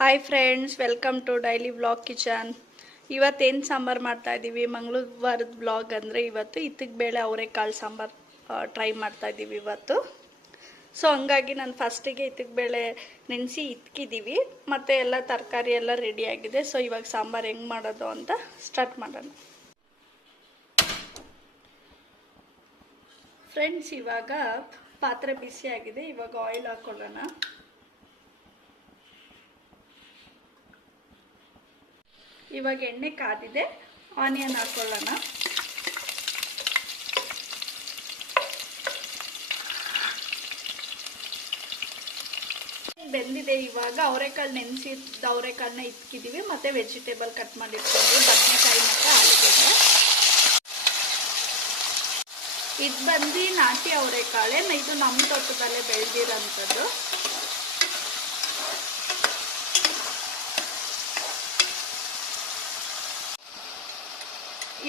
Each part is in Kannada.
Hi friends, welcome to daily vlog kitchen. ಇವತ್ತೇನು ಸಾಂಬಾರು ಮಾಡ್ತಾಯಿದ್ದೀವಿ, ಮಂಗಳವಾರದ ವ್ಲಾಗ್ ಅಂದರೆ ಇವತ್ತು ಇತ್ತಿಗೆ ಬೇಳೆ ಅವರೆಕಾಳು ಸಾಂಬಾರು ಟ್ರೈ ಮಾಡ್ತಾಯಿದ್ದೀವಿ ಇವತ್ತು. ಸೊ ಹಂಗಾಗಿ ನಾನು ಫಸ್ಟಿಗೆ ಇತ್ತಿಗೆ ಬೇಳೆ ನೆನೆಸಿ ಇಟ್ಕಿದ್ದೀವಿ, ಮತ್ತು ಎಲ್ಲ ತರಕಾರಿ ಎಲ್ಲ ರೆಡಿಯಾಗಿದೆ. ಸೊ ಇವಾಗ ಸಾಂಬಾರು ಹೆಂಗೆ ಮಾಡೋದು ಅಂತ ಸ್ಟಾರ್ಟ್ ಮಾಡೋಣ. ಫ್ರೆಂಡ್ಸ್, ಇವಾಗ ಪಾತ್ರೆ ಬಿಸಿಯಾಗಿದೆ. ಇವಾಗ ಆಯಿಲ್ ಹಾಕೊಳ್ಳೋಣ. ಇವಾಗ ಎಣ್ಣೆ ಕಾದಿದೆ, ಆನಿಯನ್ ಹಾಕೊಳ್ಳೋಣ. ಬೆಂದಿದೆ. ಇವಾಗ ಅವರೆಕಾಳು ನೆನೆಸಿದ್ದ ಅವರೆಕಾಳನ್ನ ಇಟ್ಕಿದ್ದೀವಿ, ಮತ್ತು ವೆಜಿಟೇಬಲ್ ಕಟ್ ಮಾಡಿಟ್ಕೊಂಡ್ವಿ, ಬದನೆಕಾಯಿ ಮತ್ತು ಆಲೂಗಡ್ಡೆ. ಇದು ಬಂದು ನಾಟಿ ಅವರೆಕಾಳೆ, ಇದು ನಮ್ಮ ತೋಟದಲ್ಲೇ ಬೆಳೆದಿರೋಂಥದ್ದು.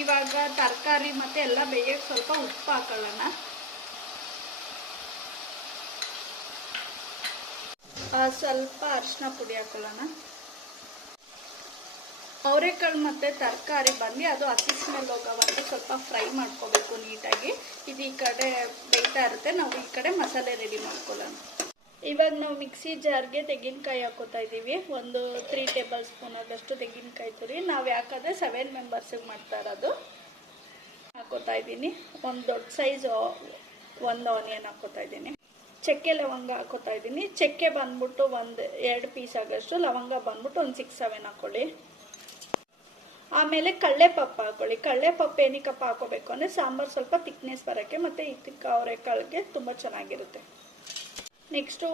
ಇವಾಗ ತರಕಾರಿ ಮತ್ತು ಎಲ್ಲ ಬೇಯಕ್ಕೆ ಸ್ವಲ್ಪ ಉಪ್ಪು ಹಾಕೊಳ್ಳೋಣ. ಸ್ವಲ್ಪ ಅರಿಶಿನ ಪುಡಿ ಹಾಕೊಳ್ಳೋಣ. ಅವರೆಕಾಳು ಮತ್ತು ತರಕಾರಿ ಬಂದು ಅದು ಹಸಿ ಸ್ಮೆಲ್ ಹೋಗೋವಂತ ಸ್ವಲ್ಪ ಫ್ರೈ ಮಾಡ್ಕೋಬೇಕು ನೀಟಾಗಿ. ಇದು ಈ ಕಡೆ ಬೇಯ್ತಾ ಇರುತ್ತೆ, ನಾವು ಈ ಕಡೆ ಮಸಾಲೆ ರೆಡಿ ಮಾಡ್ಕೊಳ್ಳೋಣ. ಇವಾಗ ನಾವು ಮಿಕ್ಸಿ ಜಾರ್ಗೆ ತೆಂಗಿನಕಾಯಿ ಹಾಕೋತಾ ಇದ್ದೀವಿ. ಒಂದು 3 ಟೇಬಲ್ ಸ್ಪೂನ್ ಆದಷ್ಟು ತೆಂಗಿನಕಾಯಿ ತುರಿ. ನಾವು ಯಾಕಂದರೆ 7 ಮೆಂಬರ್ಸಿಗೆ ಮಾಡ್ತಾ ಇರೋದು. ಹಾಕೋತಾ ಇದ್ದೀನಿ. ಒಂದು ದೊಡ್ಡ ಸೈಜ್ ಒಂದು ಆನಿಯನ್ ಹಾಕೋತಾ ಇದ್ದೀನಿ. ಚಕ್ಕೆ ಲವಂಗ ಹಾಕೋತಾ ಇದ್ದೀನಿ. ಚಕ್ಕೆ ಬಂದ್ಬಿಟ್ಟು ಒಂದು 2 ಪೀಸ್ ಆಗೋಷ್ಟು, ಲವಂಗ ಬಂದ್ಬಿಟ್ಟು ಒಂದು 6-7 ಹಾಕೊಳ್ಳಿ. ಆಮೇಲೆ ಕಡಲೆಪಪ್ಪು ಹಾಕೊಳ್ಳಿ. ಕಡಲೆಪಪ್ಪು ಏನಕ್ಕಪ್ಪ ಹಾಕೋಬೇಕು ಅಂದರೆ ಸಾಂಬಾರು ಸ್ವಲ್ಪ ತಿಕ್ನೆಸ್ ಬರೋಕ್ಕೆ, ಮತ್ತು ಇದಕ್ಕೆ ಅವರೆಕಾಳಿಗೆ ತುಂಬ ಚೆನ್ನಾಗಿರುತ್ತೆ. ನೆಕ್ಸ್ಟು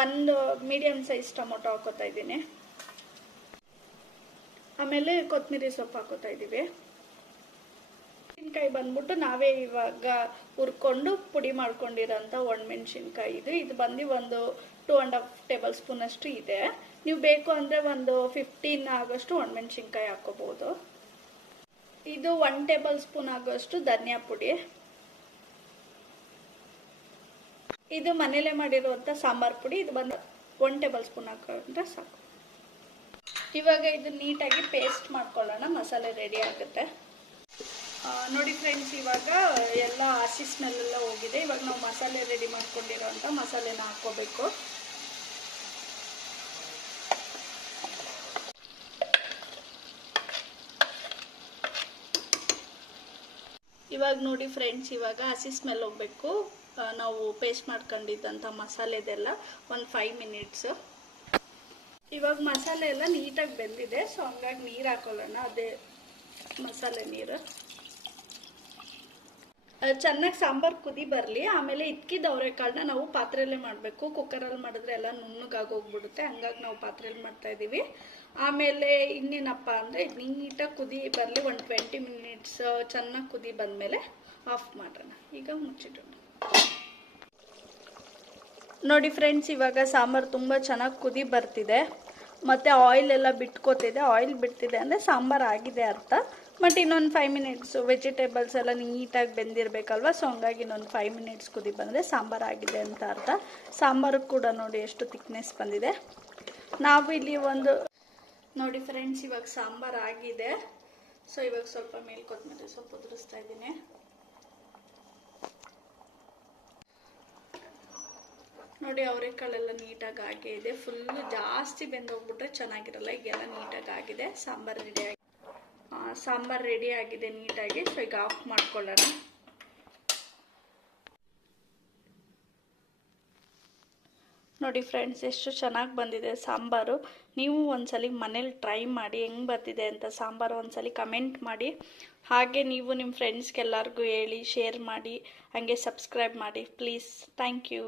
ಒಂದು ಮೀಡಿಯಮ್ ಸೈಜ್ ಟೊಮೊಟೊ ಹಾಕೋತಾ ಇದ್ದೀನಿ. ಆಮೇಲೆ ಕೊತ್ತಂಬರಿ ಸೊಪ್ಪು ಹಾಕೋತಾ ಇದ್ದೀವಿ. ಮೆಣಸಿನ್ಕಾಯಿ ಬಂದ್ಬಿಟ್ಟು ನಾವೇ ಇವಾಗ ಹುರ್ಕೊಂಡು ಪುಡಿ ಮಾಡ್ಕೊಂಡಿರೋಂಥ ಒಣಮೆಣಸಿನ್ಕಾಯಿ ಇದು ಬಂದು ಒಂದು 2.5 ಟೇಬಲ್ ಸ್ಪೂನ್ ಅಷ್ಟು ಇದೆ. ನೀವು ಬೇಕು ಅಂದರೆ ಒಂದು 15 ಆಗೋಷ್ಟು ಒಣಮೆಣಸಿನ್ಕಾಯಿ ಹಾಕೋಬಹುದು. ಇದು 1 ಟೇಬಲ್ ಸ್ಪೂನ್ ಆಗೋಷ್ಟು ಧನಿಯಾ ಪುಡಿ. ಇದು ಮನೇಲೆ ಮಾಡಿರುವಂಥ ಸಾಂಬಾರು ಪುಡಿ. ಇದು ಬಂದು 1 ಟೇಬಲ್ ಸ್ಪೂನ್ ಹಾಕೊಂಡ್ರೆ ಸಾಕು. ಇವಾಗ ಇದು ನೀಟಾಗಿ ಪೇಸ್ಟ್ ಮಾಡ್ಕೊಳ್ಳೋಣ. ಮಸಾಲೆ ರೆಡಿ ಆಗುತ್ತೆ. ನೋಡಿ ಫ್ರೆಂಡ್ಸ್, ಇವಾಗ ಎಲ್ಲ ಹಸಿ ಸ್ಮೆಲ್ ಎಲ್ಲ ಹೋಗಿದೆ. ಇವಾಗ ನಾವು ಮಸಾಲೆ ರೆಡಿ ಮಾಡ್ಕೊಂಡಿರೋಂಥ ಮಸಾಲೆನ ಹಾಕೋಬೇಕು. ಇವಾಗ ನೋಡಿ ಫ್ರೆಂಡ್ಸ್, ಇವಾಗ ಹಸಿ ಸ್ಮೆಲ್ ಹೋಗ್ಬೇಕು. ನಾವು ಪೇಸ್ಟ್ ಮಾಡ್ಕೊಂಡಿದ್ದಂಥ ಮಸಾಲೆದೆಲ್ಲ ಒಂದು 5 ಮಿನಿಟ್ಸು. ಇವಾಗ ಮಸಾಲೆ ಎಲ್ಲ ನೀಟಾಗಿ ಬೆಂದಿದೆ. ಸೊ ಹಂಗಾಗಿ ನೀರು ಹಾಕೊಳ್ಳೋಣ. ಅದೇ ಮಸಾಲೆ ನೀರು ಚೆನ್ನಾಗಿ ಸಾಂಬಾರು ಕುದಿ ಬರಲಿ. ಆಮೇಲೆ ಇಟ್ಕಿದ ಅವರೆಕಾಳನ್ನ ನಾವು ಪಾತ್ರೆಯಲ್ಲೇ ಮಾಡಬೇಕು. ಕುಕ್ಕರಲ್ಲಿ ಮಾಡಿದ್ರೆ ಎಲ್ಲ ನುಣ್ಣಗಾಗೋಗ್ಬಿಡುತ್ತೆ. ಹಂಗಾಗಿ ನಾವು ಪಾತ್ರೆಯಲ್ಲಿ ಮಾಡ್ತಾ ಇದ್ದೀವಿ. ಆಮೇಲೆ ಇನ್ನೇನಪ್ಪ ಅಂದರೆ ಇದು ನೀಟಾಗಿ ಕುದಿ ಬರಲಿ. ಒಂದು 20 ಮಿನಿಟ್ಸ್ ಚೆನ್ನಾಗಿ ಕುದಿ ಬಂದಮೇಲೆ ಆಫ್ ಮಾಡೋಣ. ಈಗ ಮುಚ್ಚಿಡೋಣ. ನೋಡಿ ಫ್ರೆಂಡ್ಸ್, ಇವಾಗ ಸಾಂಬಾರು ತುಂಬ ಚೆನ್ನಾಗಿ ಕುದಿ ಬರ್ತಿದೆ, ಮತ್ತು ಆಯಿಲ್ ಎಲ್ಲ ಬಿಟ್ಕೋತಿದೆ. ಆಯಿಲ್ ಬಿಡ್ತಿದೆ ಅಂದರೆ ಸಾಂಬಾರು ಆಗಿದೆ ಅರ್ಥ. ಬಟ್ ಇನ್ನೊಂದು 5 ಮಿನಿಟ್ಸು ವೆಜಿಟೇಬಲ್ಸ್ ಎಲ್ಲ ನೀಟಾಗಿ ಬೆಂದಿರಬೇಕಲ್ವ. ಸೊ ಹಂಗಾಗಿ ಇನ್ನೊಂದು 5 ಮಿನಿಟ್ಸ್ ಕುದಿ ಬಂದರೆ ಸಾಂಬಾರು ಆಗಿದೆ ಅಂತ ಅರ್ಥ. ಸಾಂಬಾರು ಕೂಡ ನೋಡಿ ಎಷ್ಟು ಥಿಕ್ನೆಸ್ ಬಂದಿದೆ. ನಾವು ಇಲ್ಲಿ ನೋಡಿ ಫ್ರೆಂಡ್ಸ್, ಇವಾಗ ಸಾಂಬಾರು ಆಗಿದೆ. ಸೊ ಇವಾಗ ಸ್ವಲ್ಪ ಮೇಲೆ ಕೊತ್ತಂಬರಿ ಸೊಪ್ಪು ಉದುರಿಸ್ತಾ ಇದ್ದೀನಿ. ನೋಡಿ ಅವರೆಕಾಳೆಲ್ಲ ನೀಟಾಗಿ ಆಗೇ ಇದೆ. ಫುಲ್ಲು ಜಾಸ್ತಿ ಬೆಂದೋಗ್ಬಿಟ್ರೆ ಚೆನ್ನಾಗಿರಲ್ಲ. ಈಗೆಲ್ಲ ನೀಟಾಗಿ ಆಗಿದೆ. ಸಾಂಬಾರು ರೆಡಿ ಆಗಿದೆ ನೀಟಾಗಿ. ಸೊ ಈಗ ಆಫ್ ಮಾಡ್ಕೊಳ್ಳೋಣ. ನೋಡಿ ಫ್ರೆಂಡ್ಸ್, ಎಷ್ಟು ಚೆನ್ನಾಗಿ ಬಂದಿದೆ ಸಾಂಬಾರು. ನೀವು ಒಂದ್ಸಲಿ ಮನೇಲಿ ಟ್ರೈ ಮಾಡಿ ಹೆಂಗೆ ಬರ್ತಿದೆ ಅಂತ ಸಾಂಬಾರು ಒಂದ್ಸಲಿ ಕಮೆಂಟ್ ಮಾಡಿ. ಹಾಗೆ ನೀವು ನಿಮ್ಮ ಫ್ರೆಂಡ್ಸ್ಗೆಲ್ಲರಿಗೂ ಹೇಳಿ, ಶೇರ್ ಮಾಡಿ, ಹಾಗೆ ಸಬ್ಸ್ಕ್ರೈಬ್ ಮಾಡಿ ಪ್ಲೀಸ್. Thank you.